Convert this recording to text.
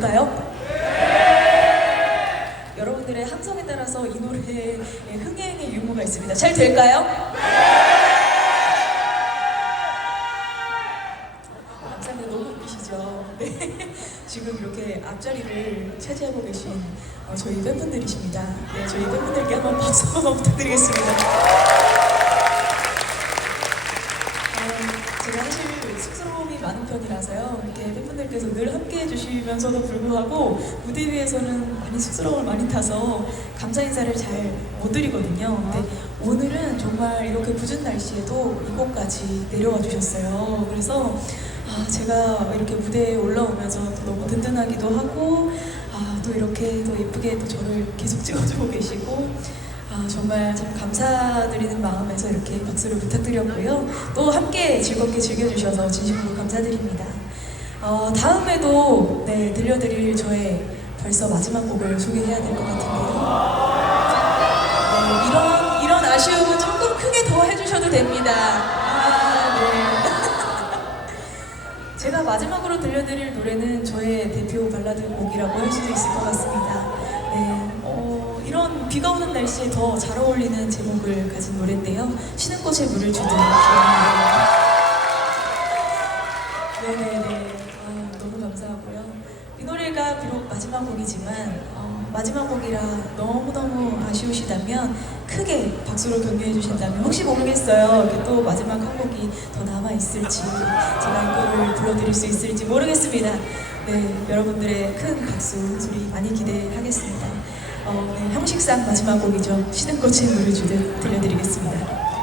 될까요? 여러분들의 함성에 따라서 이 노래에 흥행의 유무가 있습니다. 잘 될까요? 감사합니다. 너무 웃기시죠? 네. 지금 이렇게 앞자리를 차지하고 계신 어, 저희 팬분들이십니다. 네, 저희 팬분들께 한번 박수 부탁드리겠습니다. 제가 사실 쑥스러움이 많은 편이라서요. 이렇게 팬분들께서 늘 함께 해주시면서도 불구하고 무대 위에서는 많이 쑥스러움을 많이 타서 감사 인사를 잘 못 드리거든요. 근데 오늘은 정말 이렇게 굳은 날씨에도 이곳까지 내려와 주셨어요. 그래서 아, 제가 이렇게 무대에 올라오면서 또 너무 든든하기도 하고 아, 또 이렇게 또 예쁘게 또 저를 계속 찍어주고 계시고 아, 정말 참 감사드리는 마음에서 이렇게 박수를 부탁드렸고요. 또 함께 즐겁게 즐겨주셔서 진심으로 감사드립니다. 어, 다음에도 네, 들려드릴 저의 벌써 마지막 곡을 소개해야 될 것 같은데요. 네, 이런, 이런 아쉬움은 조금 크게 더 해주셔도 됩니다. 아, 네. 제가 마지막으로 들려드릴 노래는 저의 대표 발라드 곡이라고 할 수도 있을 것 같습니다. 비가 오는 날씨에 더 잘 어울리는 제목을 가진 노래인데요. 쉬는 곳에 물을 주듯. 네네네. 아, 너무 감사하고요. 이 노래가 비록 마지막 곡이지만 어, 마지막 곡이라 너무너무 아쉬우시다면 크게 박수로 격려해 주신다면 혹시 모르겠어요. 또 마지막 한 곡이 더 남아 있을지 제가 이거를 불러드릴 수 있을지 모르겠습니다. 네, 여러분들의 큰 박수 소리 많이 기대하겠습니다. 어, 네, 형식상 마지막 곡이죠. 꽃에 물을 주듯 들려드리겠습니다.